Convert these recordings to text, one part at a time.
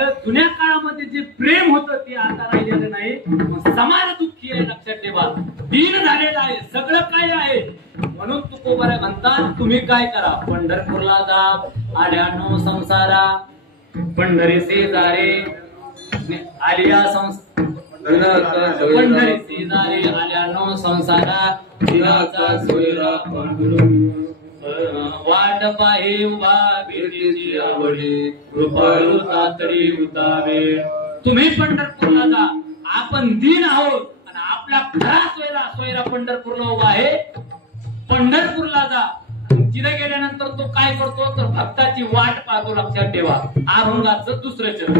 झालं, जुन्या काळामध्ये जे प्रेम होतं ते आता राहिलेलं नाही. समाज दुःखी आहे, लक्षात ठेवा. दीन झालेलं आहे, सगळं काय आहे. म्हणून तुकोबारा म्हणतात, तुम्ही काय करा, पंढरपूरला जा आल्यानो संसारा, पंढरी शेजारे आलिया पंढरी शेजारे आल्यानो संसारा, दिनाचा सोयरा वाट पाहे उभा भीतीची आवडी, कृपाळू तातडी उतावे. तुम्ही पंढरपूरला जा, आपण दीन आहोत आणि आपला खरा सोयरा पंढरपूरला उभा आहे. पंढरपूरला जा. तिथे गेल्यानंतर तो काय करतो तर भक्ताची वाट पाहतो, लक्षात ठेवा. अभंगाचं दुसरं चरण.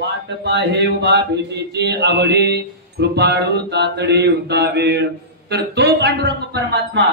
वाट पाहे उभा भीतीची आवडी, कृपाळू तातडी उतावे. तर तो पांडुरंग परमात्मा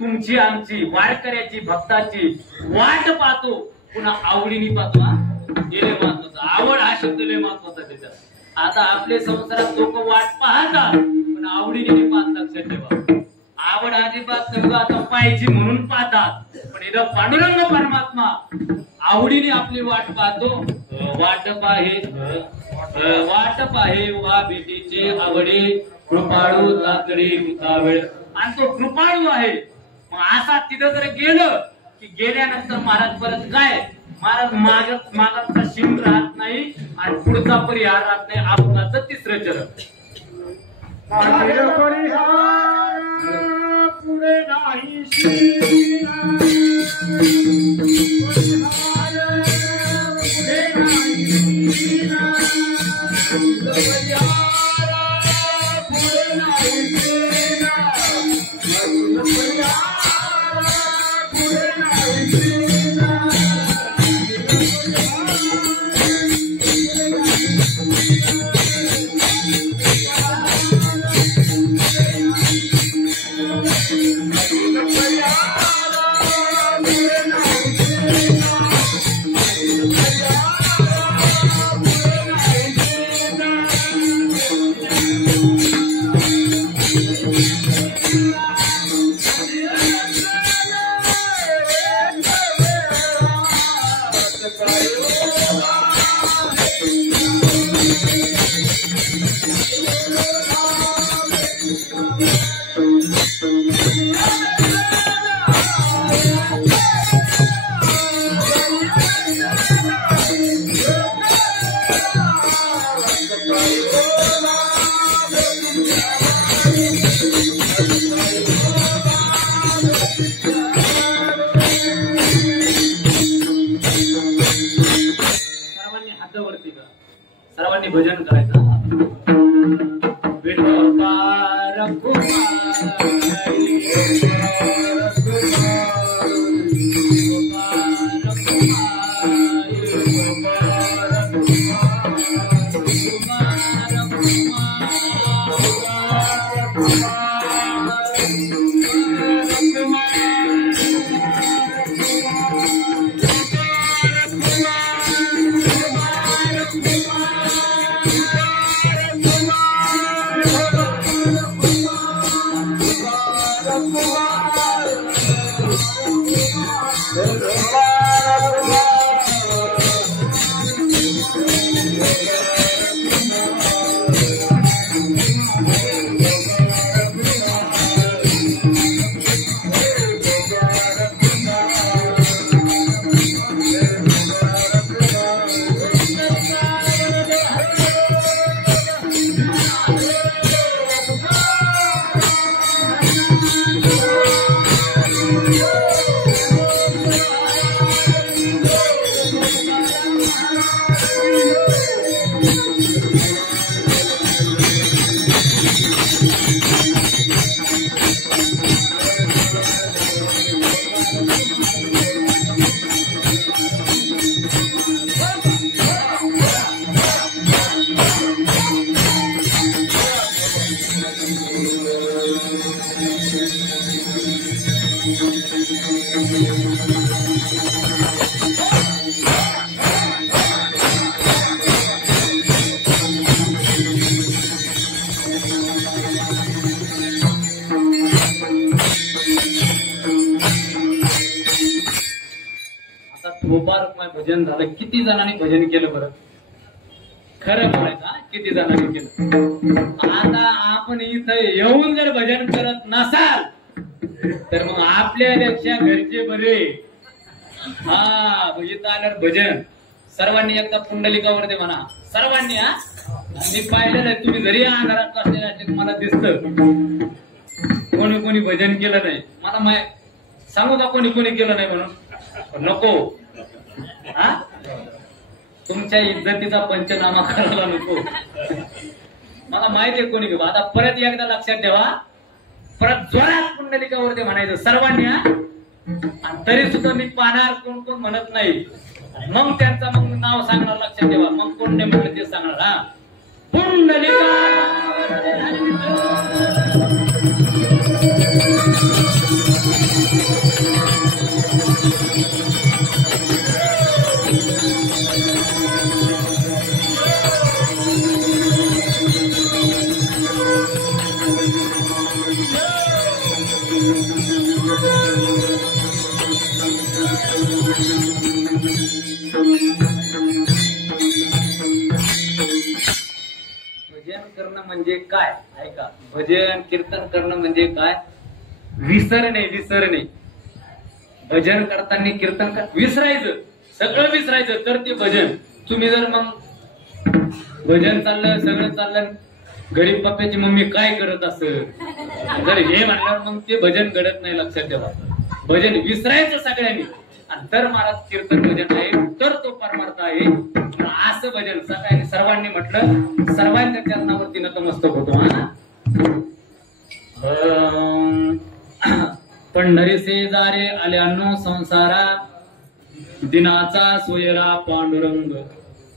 तुमची आमची वारकऱ्याची भक्ताची वाट पाहतो, पुन्हा आवडीने पाहतो. हे लय महत्वाचं, आवड हा शब्द लय महत्वाचा त्याच्यात. आता आपले संसारात लोक वाट पाहतात पण आवडीने पाहत, लक्षात ठेवा. आवड अजिबात समजा आता पाहिजे म्हणून पाहतात, पण इथं पांडुरंग परमात्मा आवडीने आपली वाट पाहतो. वाट पाहे वा भीतीचे आवडी, कृपाळू तातडी उतावे. आणि तो कृपाळू आहे. मग असा तिथं जर गेलं की गेल्यानंतर महाराज परत काय, महाराज मागचा शिंग राहत नाही आणि पुढचा परिहार राहत नाही. अभंगाचं तिसरं चरण. पुढे नाही थोपार भजन झालं. किती जणांनी भजन केलं बरं? खरं बोलायचं, किती जणांनी केलं? आता आपण इथं येऊन जर भजन करत नसाल तर मग आपल्यापेक्षा घरचे बरे. इथं आल्यावर भजन सर्वांनी एकदा पुंडलिकावरती म्हणा, सर्वांनी. मी पाहिलं नाही, तुम्ही जरी अंधारात असलेले असले मला दिसत कोणी कोणी भजन केलं नाही. मला सांगू का कोणी कोणी केलं नाही म्हणून? नको. तुमच्या इज्जतीचा पंचनामा करायला नको. मला माहिती आहे कोणी. आता परत एकदा लक्षात ठेवा, परत जोरात पुंडलिकावरती म्हणायचं सर्वांनी. आणि तरी सुद्धा मी पाहणार कोण कोण म्हणत नाही. मग त्यांचा मग नाव सांगणार, लक्षात ठेवा. मग कोण नाही म्हणलं ते सांगणार. पुंडलिका म्हणजे काय? ऐका, भजन कीर्तन करणं म्हणजे काय? विसरणे. भजन करताना कीर्तन विसरायचं, सगळं विसरायचं तर ते भजन. तुम्ही जर मग भजन चाललं, सगळं चाललं, गरीब बाप्याची मम्मी काय करत असेल जर हे म्हणल्यावर मग ते भजन घडत नाही. लक्षात ठेवा, भजन विसरायचं सगळ्यांनी. आणि तर महाराज कीर्तन भजन आहे, तर तो परमार्थ आहे. असं भजन सगळ्यांनी सर्वांनी म्हटलं, सर्वांच्या चरणावरती नतमस्तक होतो. पंढरी शेजारे आल्यानो संसारा, दिनाचा सोयरा पांडुरंग,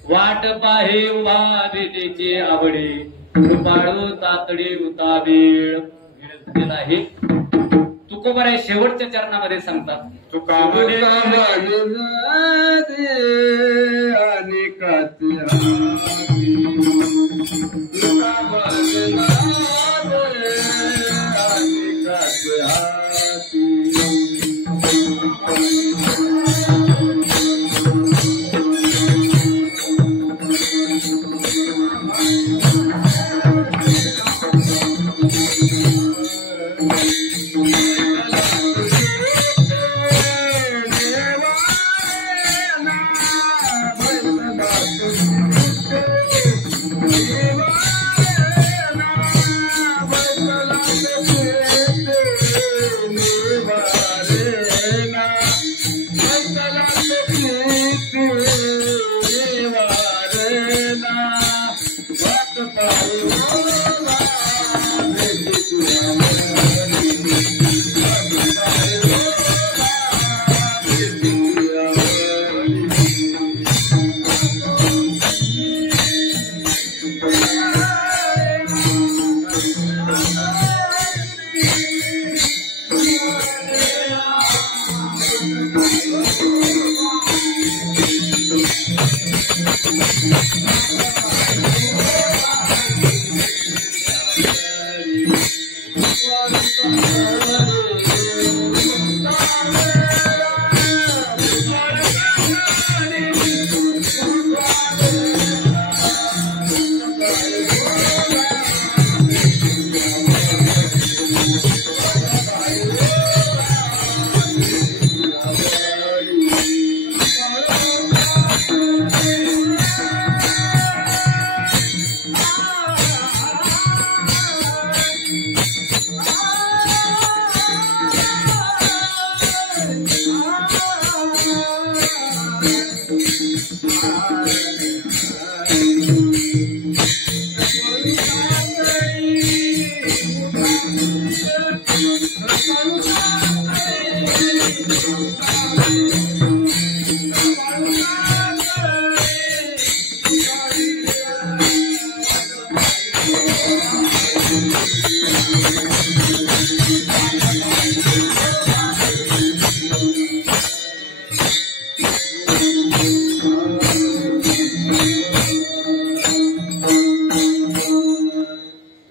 वाट पाहे उभा भेटीची आवडे, कृपाळू तातडी उतावीळ. आहे तुकोबार आहे शेवटच्या चरणामध्ये सांगतात, तुका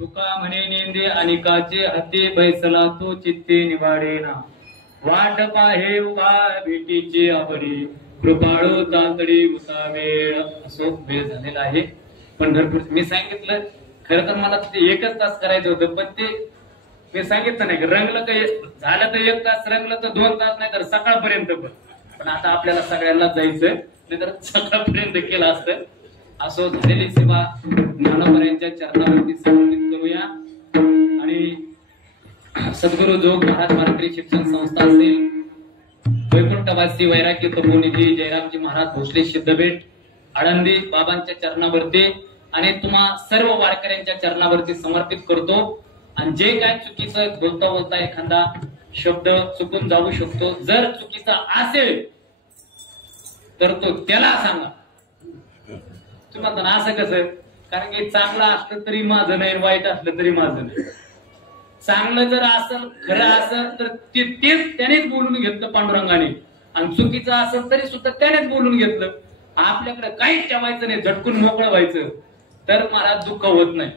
तुका म्हणे नेंदे अनिकाचे हाती बैसला तो चित्ते निवाडेना वाट पाहे उभा भेटीची आवडी कृपाळू तातडी उसावेळ असो वेळ झालेला आहे. पंढरपूर मी सांगितलं खरं तर मला ते 1 तास करायचं होतं पण ते मी सांगितलं नाही रंगलं तर झालं तर 1 तास रंगलं तर 2 तास नाही तर सकाळपर्यंत पण आता आपल्याला सगळ्यांना जायचंय नाही तर सकाळपर्यंत केलं असतं. असो झालेली सेवा ज्ञानोबऱ्यांच्या चरणावरती समर्पित करूया आणि सद्गुरु जोग महाराज वारकरी शिक्षण संस्था असेल वैकुंठवासी वैराग्य तपोनिधी जयरामजी महाराज भोसले सिद्धबेट आळंदी बाबांच्या चरणावरती आणि तुम्हा सर्व वारकऱ्यांच्या चरणावरती समर्पित करतो. आणि जे काय चुकीचं बोलता बोलता एखादा शब्द चुकून जाऊ शकतो जर चुकीचा असेल तर तो त्याला सांगा. तुम्ही म्हणता ना असं कसं कारण की चांगलं असलं तरी माझं नाही वाईट असलं तरी माझं नाही. चांगलं जर असेल खरं असेल तर तेच त्यानेच बोलून घेतलं पांडुरंगाने आणि चुकीचं असेल तरी सुद्धा त्यानेच बोलून घेतलं. आपल्याकडे काहीच ठेवायचं नाही झटकून मोकळं व्हायचं तर महाराज दुःख होत नाही.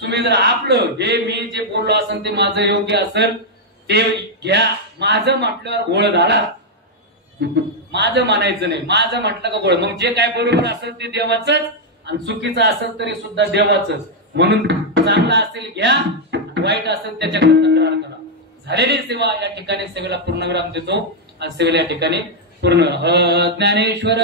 तुम्ही जर आपलं हे मी जे बोललो असेल ते माझं योग्य असेल ते घ्या माझं म्हटल्यावर गोळ झाला माझं मानायचं नाही माझं म्हटलं का गोळ मग जे काय बरोबर असेल ते देवाचंच आणि चुकीचं असेल तरी सुद्धा देवाचंच. म्हणून चांगलं असेल घ्या वाईट असेल त्याच्याकडे तक्रार करा. झालेली सेवा या ठिकाणी सेवेला पूर्णविराम देतो आणि सेवेला या ठिकाणी पूर्ण ज्ञानेश्वर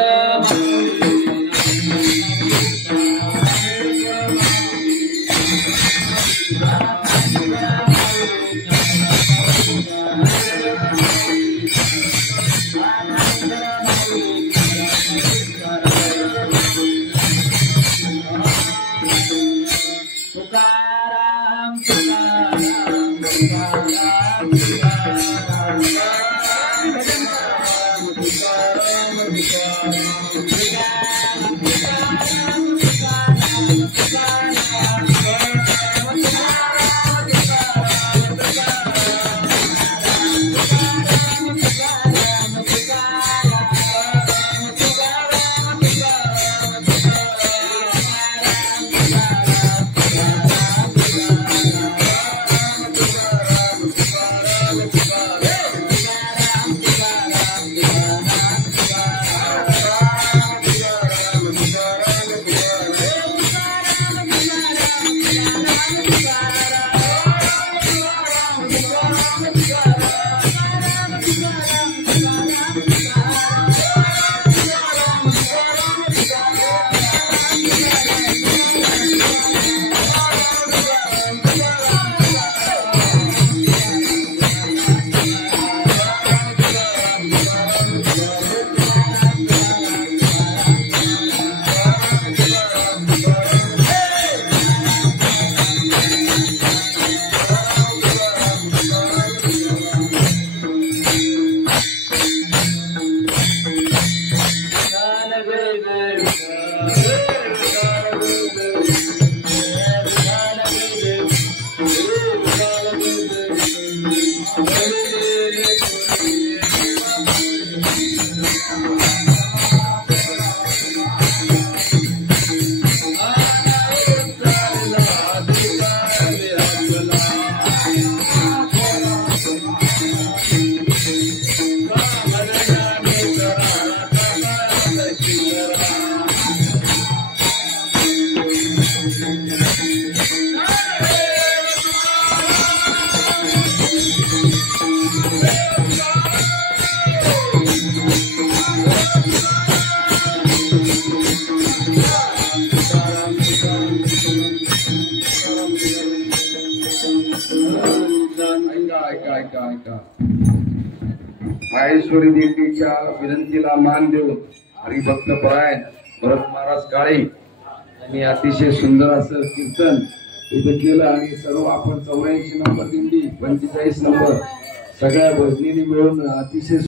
माहेश्वरी देवीच्या विनंतीला मान देऊन हरिभक्त परायण भरत महाराज काळे यांनी अतिशय सुंदर असं कीर्तन इथे केलं आणि सर्व आपण 84 नंबर दिंडी 45 नंबर सगळ्या भजनीने मिळून अतिशय